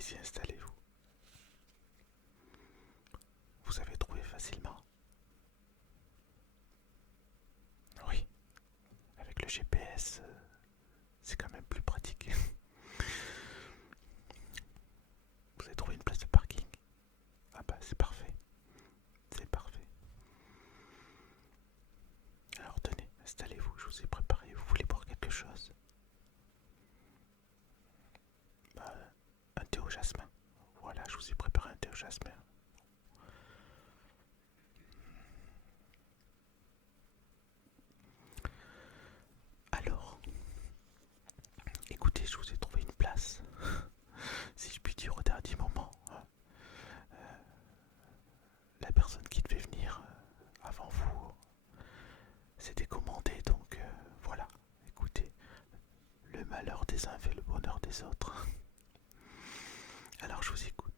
Allez-y, installez-vous. Vous avez trouvé facilement? Oui, avec le GPS, c'est quand même plus pratique. Vous avez trouvé une place de parking? Ah bah c'est parfait, c'est parfait. Alors tenez, installez-vous, je vous ai préparé. Vous voulez boire quelque chose? Bah, un thé au jasmin. Voilà, je vous ai préparé un thé au jasmin. Alors, écoutez, je vous ai trouvé une place, si je puis dire, au dernier moment. La personne qui devait venir avant vous s'est décommandée, donc voilà. Écoutez, le malheur des uns fait le bonheur des autres. Alors je vous écoute.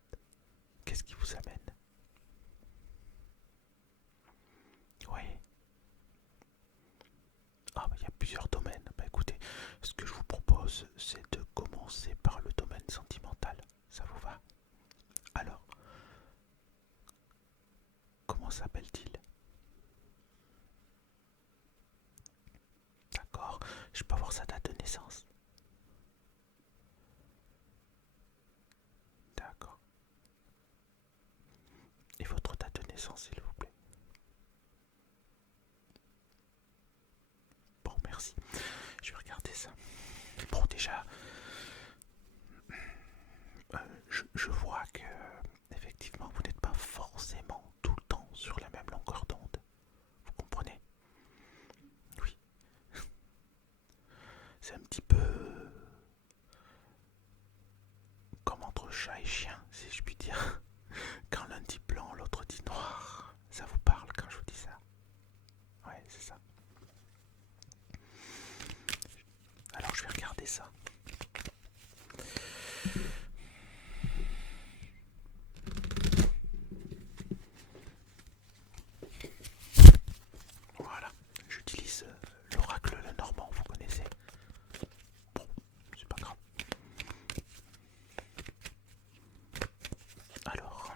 Qu'est-ce qui vous amène? Oui. Ah bah il y a plusieurs domaines. Bah écoutez, ce que je vous propose, c'est de commencer par le domaine sentimental. Ça vous va? Alors, comment s'appelle-t-il? D'accord. Je peux avoir sa date de naissance? D'accord. Et votre date de naissance, s'il vous plaît? Bon, merci. Je vais regarder ça. Bon, déjà, je vois que, effectivement, vous n'êtes pas forcément tout le temps sur la même longueur d'onde. Vous comprenez? Oui. C'est un petit peu comme entre chat et chien, si je puis dire. Quand l'un dit blanc, l'autre dit noir. Ça vous parle quand je vous dis ça? Ouais, c'est ça. Alors, je vais regarder ça. Voilà. J'utilise l'oracle le normand, vous connaissez? Bon, c'est pas grave. Alors,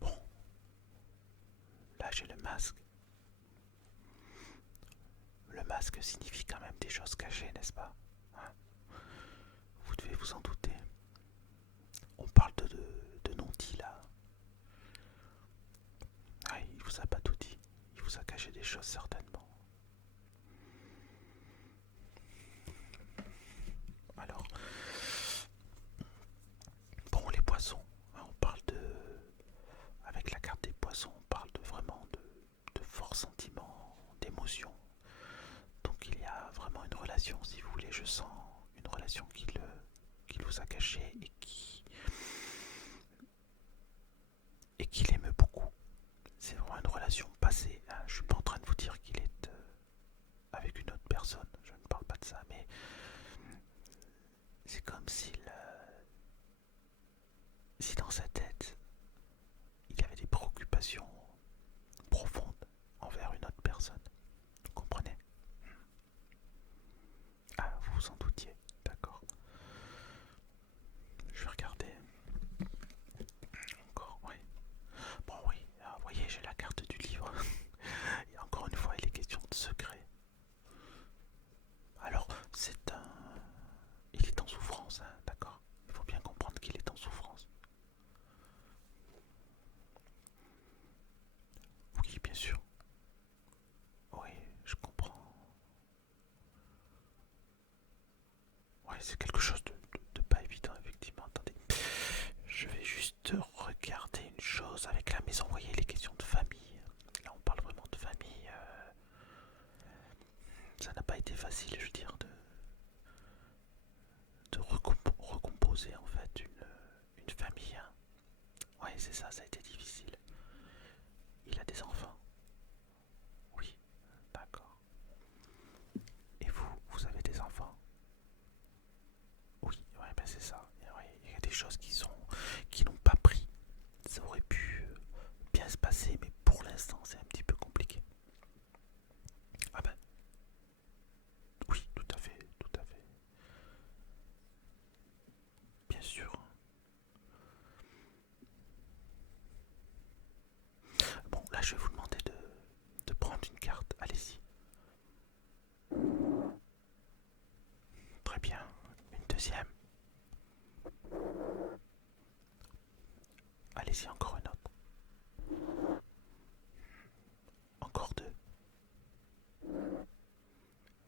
bon, là j'ai le masque. Le masque signifie quand même des choses cachées, n'est-ce pas? Hein? Vous devez vous en douter. On parle de non-dit là. Ah, il vous a pas tout dit. Il vous a caché des choses certainement. Alors, bon, les poissons. On parle de... Avec la carte des poissons, on parle de vraiment de forts sentiments, d'émotions. Donc il y a vraiment une relation, si vous voulez, je sens une relation qu'il vous a cachée et qu'il aime beaucoup. C'est vraiment une relation passée. Hein. Je suis pas en train de vous dire qu'il est avec une autre personne. Je ne parle pas de ça, mais c'est comme si dans sa tête, il avait des préoccupations profondes envers une autre personne. Vous comprenez? Ah, vous vous en doutiez. D'accord. Je vais regarder. Encore, oui. Bon, oui. Vous voyez, j'ai la carte du livre. Et encore une fois, il est question de secret. Alors, c'est un... Il est en souffrance, hein, d'accord? Il faut bien comprendre qu'il est en souffrance. Oui, bien sûr. Oui, je comprends. Ouais, c'est quelque chose de pas évident, effectivement. Attendez. Je vais juste regarder une chose avec la maison. Vous voyez, les questions de famille. Là, on parle vraiment de famille. Ça n'a pas été facile, je veux dire, de recomposer en fait une famille. Hein. Ouais, c'est ça, ça a été difficile. Il a des enfants? Oui, d'accord. Et vous avez des enfants? Oui, ouais, ben c'est ça. Ouais, il y a des choses qui n'ont pas pris. Ça aurait pu bien se passer, mais pour l'instant, c'est un petit peu compliqué. Ah ben, deuxième. Allez-y, encore une autre. Encore deux.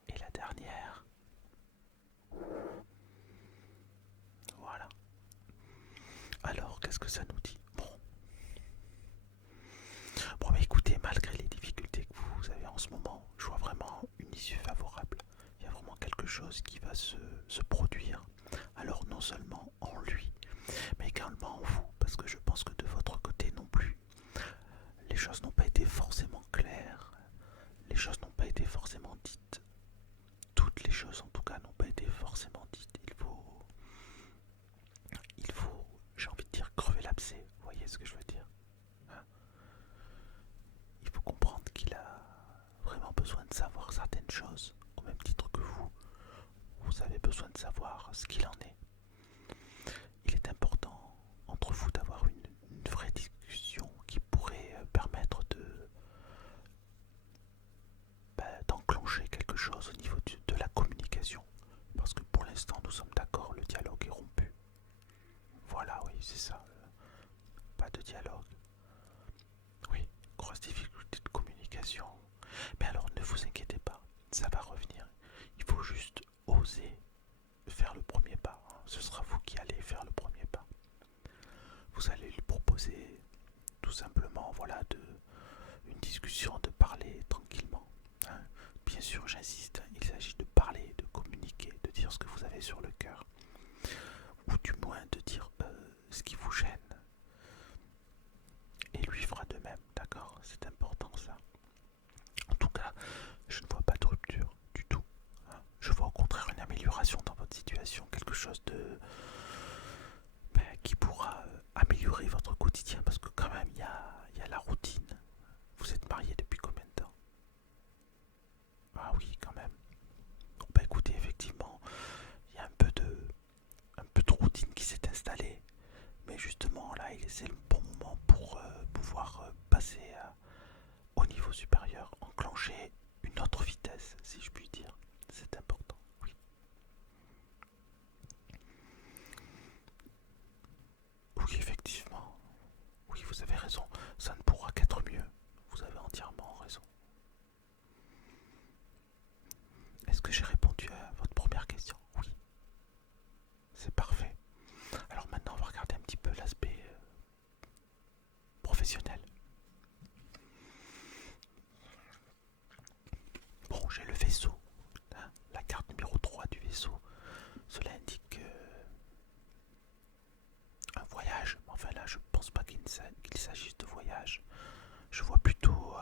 Et la dernière. Voilà. Alors, qu'est-ce que ça nous dit? Bon, mais écoutez, malgré les difficultés que vous avez en ce moment, je vois vraiment une issue favorable. Il y a vraiment quelque chose qui va se produire. Alors, non seulement en lui, mais également en vous, parce que je pense que de votre côté non plus, les choses n'ont pas été forcément claires, les choses n'ont pas été forcément dites. Toutes les choses, en tout cas, n'ont pas été forcément dites. Il faut, j'ai envie de dire, crever l'abcès. Vous voyez ce que je veux dire? Il faut comprendre qu'il a vraiment besoin de savoir certaines choses, au même titre que vous. Vous avez besoin de savoir ce qu'il en est. Il est important entre vous d'avoir une vraie discussion qui pourrait permettre d'enclencher quelque chose au niveau de la communication. Parce que pour l'instant, nous sommes d'accord, le dialogue est rompu. Voilà, oui, c'est ça. Pas de dialogue. Oui, grosse difficulté de communication. Mais alors, ne vous inquiétez pas, ça va revenir. Il faut juste oser faire le premier pas. Ce sera vous qui allez faire le premier pas. Vous allez lui proposer tout simplement, voilà, une discussion, de parler tranquillement. Bien sûr, j'insiste, il s'agit de parler, de communiquer, de dire ce que vous avez sur le cœur. Ou du moins de dire ce qui vous gêne. Et lui fera de même, d'accord? C'est important ça. En tout cas, je ne vois pas de rupture du tout. Je vois au contraire une amélioration dans votre situation, quelque chose qui pourra améliorer votre quotidien, parce que quand même, il y a la routine. Vous êtes marié depuis combien de temps? Ah oui, quand même. Bon, écoutez, effectivement, il y a un peu de routine qui s'est installée. Mais justement, là, c'est le bon moment pour pouvoir passer au niveau supérieur, enclencher une autre vitesse, si je puis dire. C'est important, oui. Oui, effectivement. Oui, vous avez raison. Ça ne pourra qu'être mieux. Vous avez entièrement raison. Est-ce que j'ai répondu à votre première question? Oui. C'est parfait. Alors maintenant, on va regarder un petit peu l'aspect professionnel. Bon, j'ai le vaisseau. La carte numéro 3 du vaisseau. Cela indique un voyage. Enfin là, je pense pas qu'il s'agisse de voyage. Je vois plutôt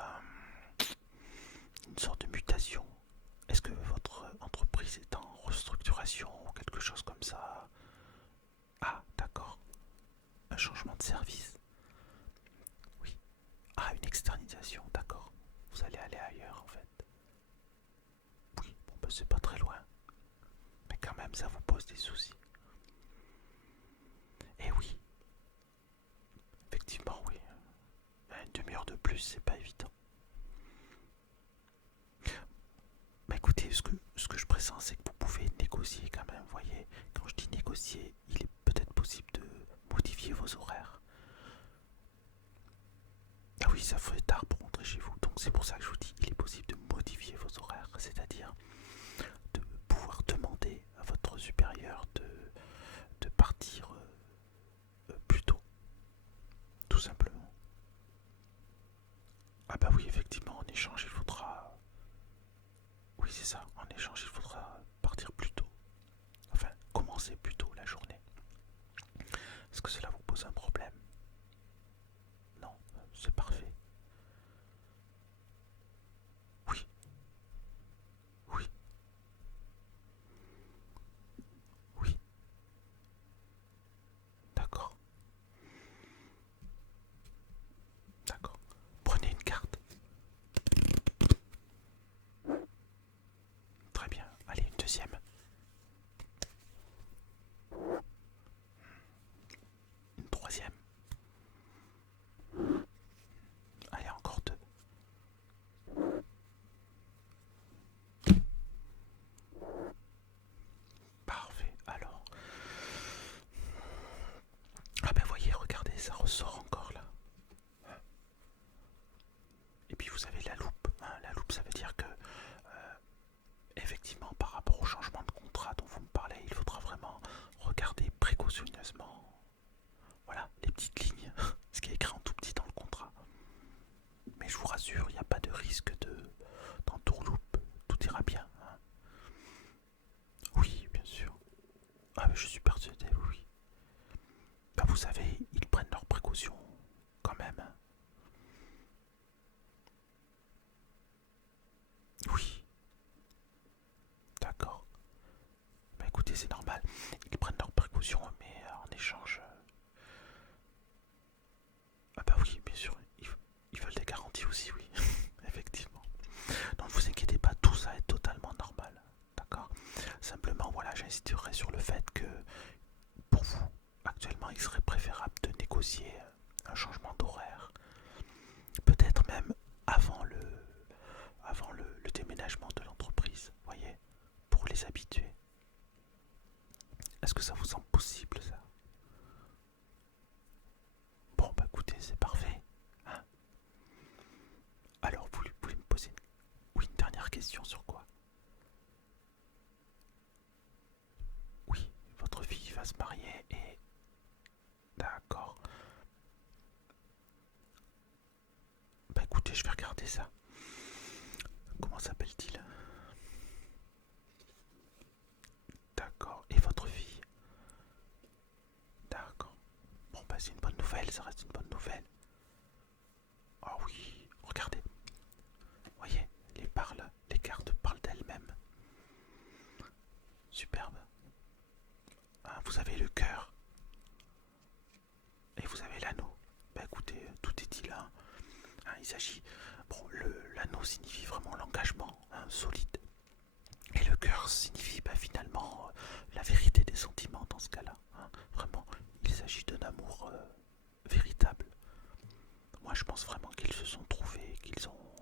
une sorte de mutation. Est-ce que votre entreprise est en restructuration ou quelque chose comme ça? Ah, d'accord. Un changement de service. Oui. Ah, une externalisation, d'accord. Vous allez aller ailleurs en fait. Oui, bon ben c'est pas très loin. Mais quand même, ça vous pose des soucis. Et oui, effectivement, oui. Une demi-heure de plus, c'est pas évident. Bah écoutez, ce que je pressens, c'est que vous pouvez négocier quand même, vous voyez. Quand je dis négocier, il est peut-être possible de modifier vos horaires. Ah oui, ça ferait tard pour rentrer chez vous, donc c'est pour ça que je vous dis, il est possible de modifier vos horaires, c'est-à-dire de pouvoir demander à votre supérieur de partir plus tôt, tout simplement. Ah bah oui, effectivement, en échange, il faudra... Oui, c'est ça, en échange, il faudra partir plus tôt. Enfin, commencer plus tôt la journée. Est-ce que cela vous pose un problème? Non, c'est parfait. Oui, oui, Ah, je suis persuadé, oui. Bah, vous savez, ils prennent leurs précautions quand même, hein. Oui, d'accord. Bah écoutez, c'est normal. Ils prennent leurs précautions, mais en échange. Ah bah oui, bien sûr, ils veulent des garanties aussi, oui. Effectivement. Donc ne vous inquiétez pas, tout ça est totalement normal. D'accord. Simplement, voilà, j'insisterai sur le fait que pour vous, actuellement, il serait préférable de négocier un changement d'horaire. Peut-être même avant le déménagement de l'entreprise, voyez, pour les habituer. Est-ce que ça vous semble possible, ça? Bon, bah écoutez, c'est parfait, hein. Alors, vous voulez me poser oui, une dernière question sur quoi? Oui, votre fille va se marier et... D'accord. Bah écoutez, je vais regarder ça. Comment s'appelle-t-il? D'accord. Et votre fille? D'accord. Bon, bah c'est une bonne nouvelle, ça reste une bonne nouvelle. Ah oui, regardez. Voyez, les cartes parlent d'elles-mêmes. Superbe. Ah, vous avez le cœur et vous avez l'anneau. Bah écoutez, tout est dit là. Hein, il s'agit... Bon, l'anneau signifie vraiment l'engagement, hein, solide. Et le cœur signifie bah, finalement la vérité des sentiments dans ce cas-là, hein. Vraiment, il s'agit d'un amour véritable. Moi, je pense vraiment qu'ils se sont trouvés, qu'ils ont...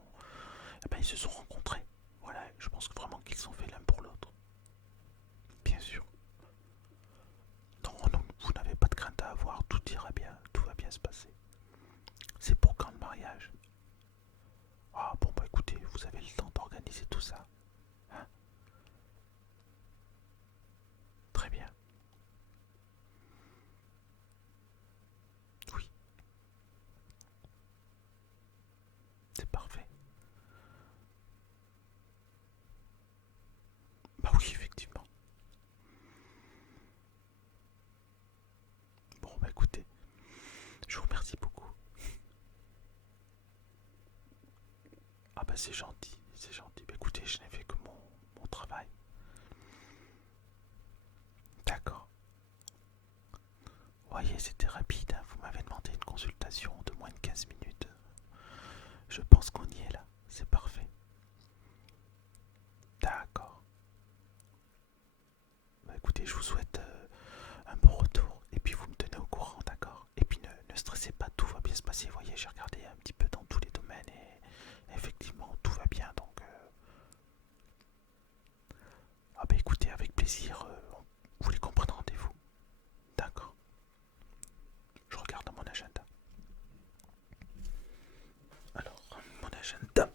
Eh ben, ils se sont rencontrés. Voilà, je pense vraiment qu'ils sont faits l'un pour l'autre. Bien sûr. Non, non, vous n'avez pas de crainte à avoir, tout ira bien, tout va bien se passer. C'est pour quand le mariage? Ah bon, bah écoutez, vous avez le temps d'organiser tout ça, hein. Très bien. Oui, c'est parfait. Bah oui, effectivement. Bon, bah écoutez, je vous remercie beaucoup. Ah bah c'est gentil, c'est gentil. Bah écoutez, je n'ai fait que mon travail. D'accord. Voyez, c'était rapide, hein. Vous m'avez demandé une consultation de moins de 15 minutes. Je pense qu'on y est là, c'est parfait. D'accord. Bah écoutez, je vous souhaite un bon retour et puis vous me tenez au courant, d'accord? Et puis ne stressez pas, tout va bien se passer. Vous voyez, j'ai regardé un petit peu dans tous les domaines et effectivement tout va bien. Donc, ah bah écoutez, avec plaisir, vous voulez qu'on prenne rendez-vous? D'accord. Je regarde dans mon agenda. Alors, mon agenda.